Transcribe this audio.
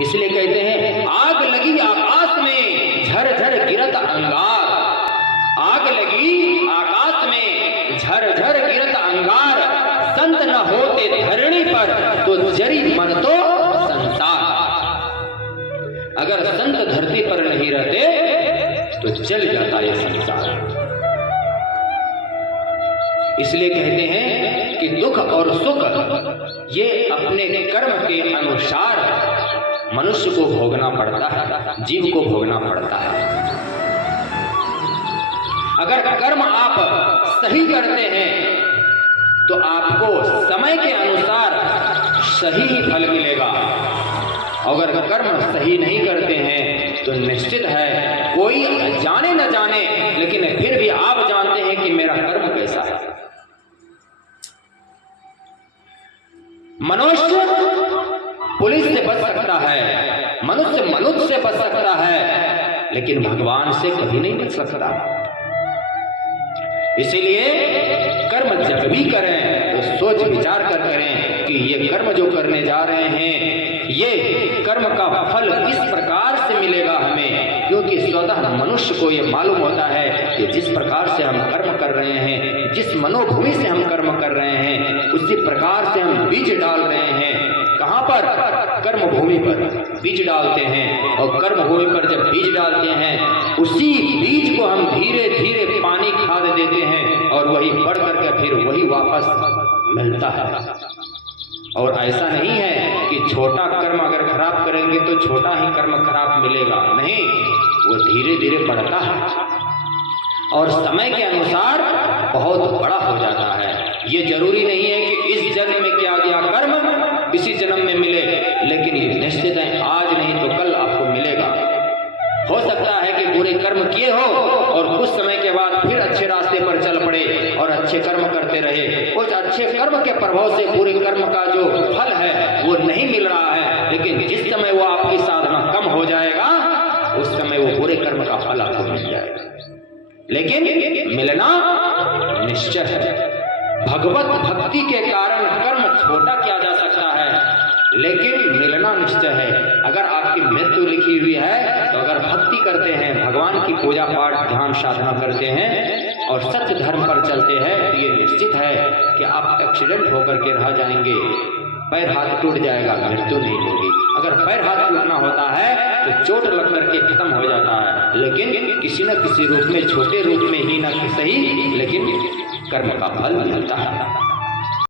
इसलिए कहते हैं आग लगी आकाश में झरझर गिरत अंगार, आग लगी आकाश में झरझर गिरत अंगार, संत न होते धरणी पर तो जरी मरतो संसार। अगर संत धरती पर नहीं रहते तो जल जाता ये संसार। इसलिए कहते हैं कि दुख और सुख ये अपने कर्म के अनुसार मनुष्य को भोगना पड़ता है, जीव को भोगना पड़ता है। अगर कर्म आप सही करते हैं तो आपको समय के अनुसार सही ही फल मिलेगा। अगर कर्म सही नहीं करते हैं तो निश्चित है कोई जाने न जाने लेकिन फिर भी आप जानते हैं कि मेरा कर्म कैसा है। मनुष्य पुलिस से बच सकता है, मनुष्य से बच सकता है, लेकिन भगवान से कभी नहीं बच सकता। इसीलिए कर्म जब भी करें तो सोच विचार कर करें कि ये कर्म जो करने जा रहे हैं ये कर्म का फल किस प्रकार से मिलेगा हमें, क्योंकि स्वतः मनुष्य को ये मालूम होता है कि जिस प्रकार से हम कर्म कर रहे हैं, जिस मनोभूमि से हम कर्म कर रहे हैं, उसी प्रकार से हम बीज डाल रहे हैं। कहाँ पर? कर्म भूमि पर बीज डालते हैं, और कर्म भूमि पर जब बीज डालते हैं उसी बीज को हम धीरे धीरे पानी खाद देते हैं और वही बढ़ करके फिर वही वापस मिलता है। और ऐसा नहीं है कि छोटा कर्म अगर खराब करेंगे तो छोटा ही कर्म खराब मिलेगा, नहीं, वो धीरे धीरे बढ़ता है और समय के अनुसार बहुत बड़ा हो जाता है। ये जरूरी नहीं है कि इस जन्म में किया गया कर्म इसी जन्म में मिले, लेकिन ये निश्चित है आज नहीं तो कल आपको मिलेगा। हो सकता है कि बुरे कर्म किए हो और कुछ समय के बाद फिर अच्छे रास्ते पर चल पड़े और अच्छे कर्म करते रहे। उस अच्छे कर्म के प्रभाव से बुरे कर्म का जो फल है वो नहीं मिल रहा है, लेकिन जिस समय वो आपकी साधना कम हो जाएगा उस समय वो बुरे कर्म का फल आपको मिल जाएगा। लेकिन मिलना निश्चय है। भगवत भक्ति के कारण कर्म छोटा किया जा सकता है, लेकिन मिलना निश्चय है। अगर आपकी मृत्यु लिखी हुई है तो अगर भक्ति करते हैं, भगवान की पूजा पाठ ध्यान साधना करते हैं और सत्य धर्म पर चलते हैं तो ये निश्चित है कि आप एक्सीडेंट होकर के रह जाएंगे, पैर हाथ टूट जाएगा, मृत्यु नहीं होगी। अगर पैर हाथ टूटना होता है तो चोट लग करके खत्म हो जाता है, लेकिन किसी न किसी रूप में, छोटे रूप में ही ना सही, लेकिन कर्म का फल मिलता है।